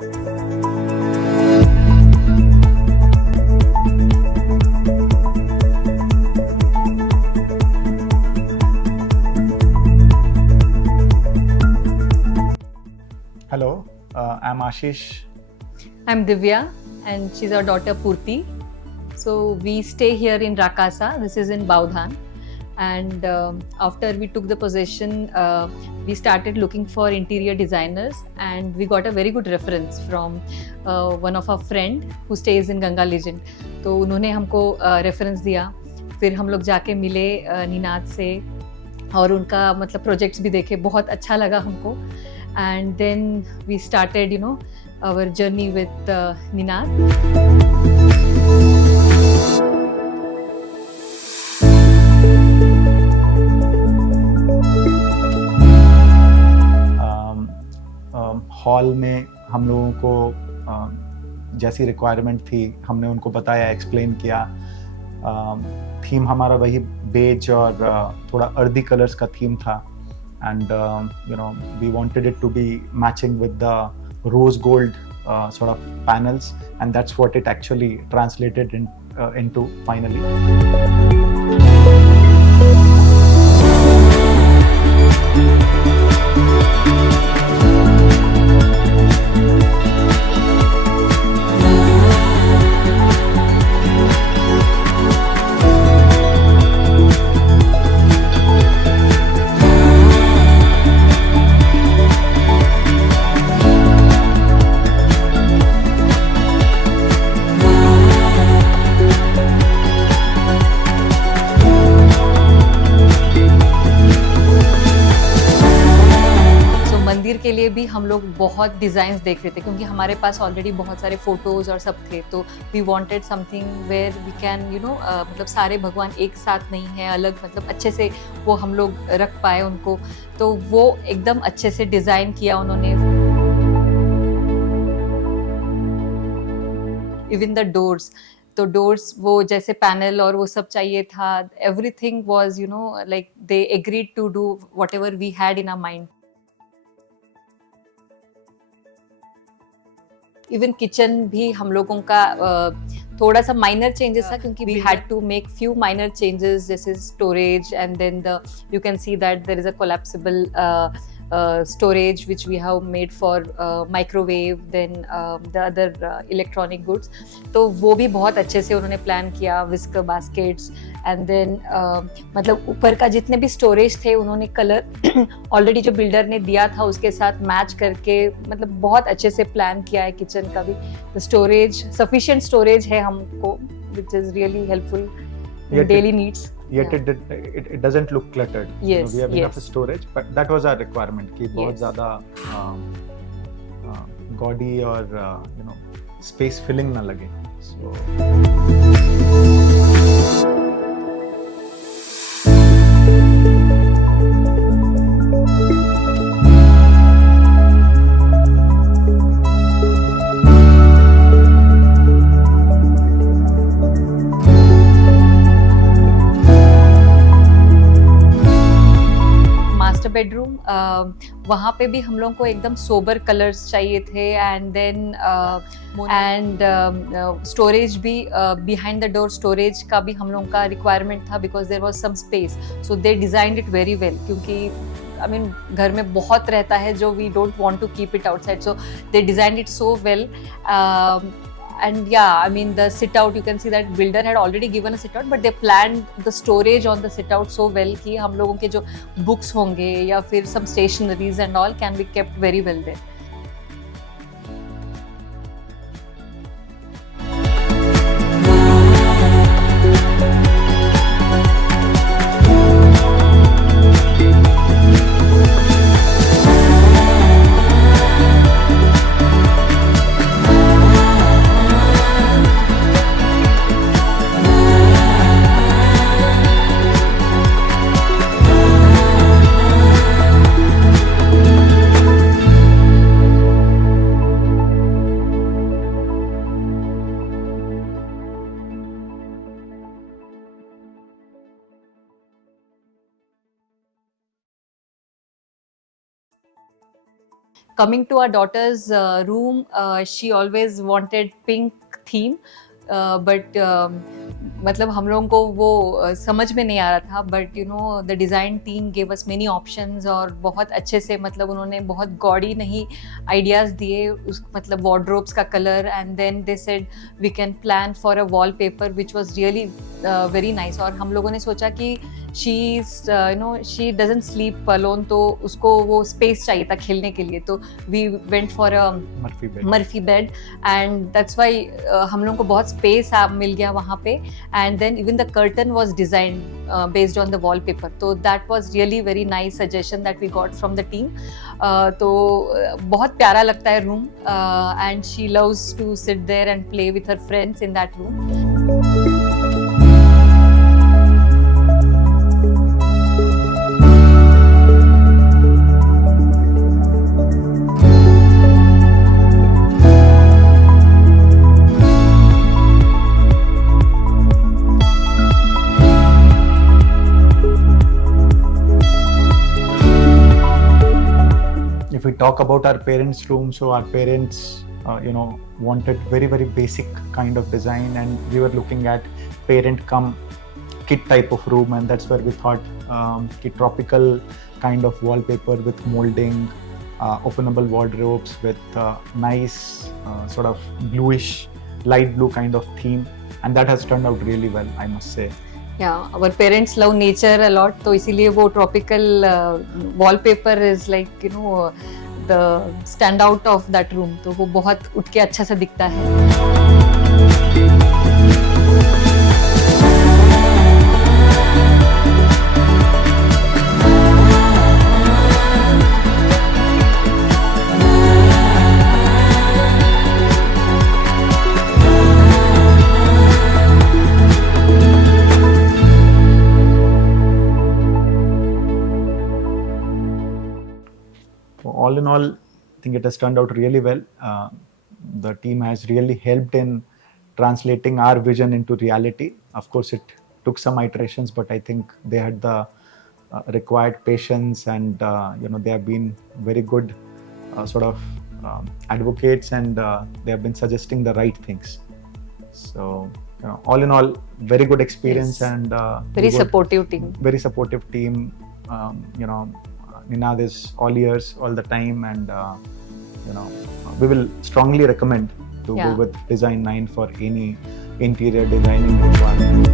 Hello, I'm Ashish. I'm Divya and she's our daughter Purti. So we stay here in Rakasa. This is in Baudhan. And after we took the possession, we started looking for interior designers, and we got a very good reference from one of our friend who stays in Ganga Legend. तो उन्होंने हमको reference दिया. फिर हम लोग जाके मिले निनाद से और उनका मतलब प्रोजेक्ट्स भी देखे, बहुत अच्छा लगा हमको. And then we started, our journey with Ninad. Hall में हम लोगों को जैसी रिक्वायरमेंट थी हमने उनको बताया, एक्सप्लेन किया. थीम हमारा वही बेज और थोड़ा अर्दी कलर्स का थीम था. And we wanted it to be matching with the rose gold sort of panels, and that's what it actually translated into finally. मंदिर के लिए भी हम लोग बहुत डिज़ाइंस देख रहे थे क्योंकि हमारे पास ऑलरेडी बहुत सारे फोटोज़ और सब थे. तो we wanted something where we can मतलब सारे भगवान एक साथ नहीं है, अलग, मतलब अच्छे से वो हम लोग रख पाए उनको. तो वो एकदम अच्छे से डिज़ाइन किया उन्होंने. इवन द डोर्स, तो डोर्स वो जैसे पैनल और वो सब चाहिए था. Everything was like they agreed to do whatever we had in our mind. Even kitchen भी हम लोगों का थोड़ा सा माइनर चेंजेस था क्योंकि we had to make few minor changes, जैसे storage, and then you can see that there is a collapsible storage which we have made for microwave, then the other electronic goods. तो वो भी बहुत अच्छे से उन्होंने प्लान किया. whisker baskets, and then मतलब ऊपर का जितने भी स्टोरेज थे उन्होंने कलर ऑलरेडी जो बिल्डर ने दिया था उसके साथ मैच करके मतलब बहुत अच्छे से प्लान किया है. किचन का भी स्टोरेज, सफिशिएंट स्टोरेज है हमको, which is really helpful in daily needs. Yet it doesn't look cluttered. Yes, we have enough yes. storage, but that was our requirement कि बहुत ज़्यादा gaudy और space filling ना लगे. So बेडरूम, वहाँ पे भी हम लोगों को एकदम सोबर कलर्स चाहिए थे. एंड देन स्टोरेज भी बिहाइंड द डोर स्टोरेज का भी हम लोगों का रिक्वायरमेंट था because there was some space. So they designed it very well क्योंकि घर में बहुत रहता है जो we don't want to keep it outside. So they designed it so well. And yeah, the sit out, you can see that builder had already given a sit out, but they planned the storage on the sit out so well कि हम लोगों के जो books होंगे या फिर some stationaries and all can be kept very well there. coming to our daughter's room, she always wanted pink theme, but मतलब हम लोगों को वो समझ में नहीं आ रहा था, but you know the design team gave us many options, और बहुत अच्छे से मतलब उन्होंने बहुत गॉडी नहीं आइडियाज़ दिए उस मतलब वार्डरोब्स का colour, and then they said we can plan for a wallpaper which was really very nice. और हम लोगों ने सोचा कि शी डजंट स्लीप अलोन, तो उसको वो स्पेस चाहिए था खेलने के लिए, तो we went for a Murphy bed, and that's why हम लोगों को बहुत स्पेस मिल गया वहाँ पे, and then even the curtain was designed based on the wallpaper, so that was really very nice suggestion that we got from the team. तो बहुत प्यारा लगता है room, and she loves to sit there and play with her friends in that room. If we talk about our parents' room, so our parents, wanted very basic kind of design, and we were looking at parent come kit type of room, and that's where we thought tropical kind of wallpaper with molding, openable wardrobes with nice sort of bluish, light blue kind of theme, and that has turned out really well, I must say. Yeah, our parents love nature a lot, तो इसीलिए वो tropical wallpaper is like the stand out of that room, तो वो बहुत उठ के अच्छा सा दिखता है. All in all, I think it has turned out really well. The team has really helped in translating our vision into reality. Of course, it took some iterations, but I think they had the required patience, and they have been very good advocates, and they have been suggesting the right things. So, all in all, very good experience. Yes. And very supportive team. Very supportive team. Ninad is all ears all the time, and we will strongly recommend to go with Design 9 for any interior designing requirement.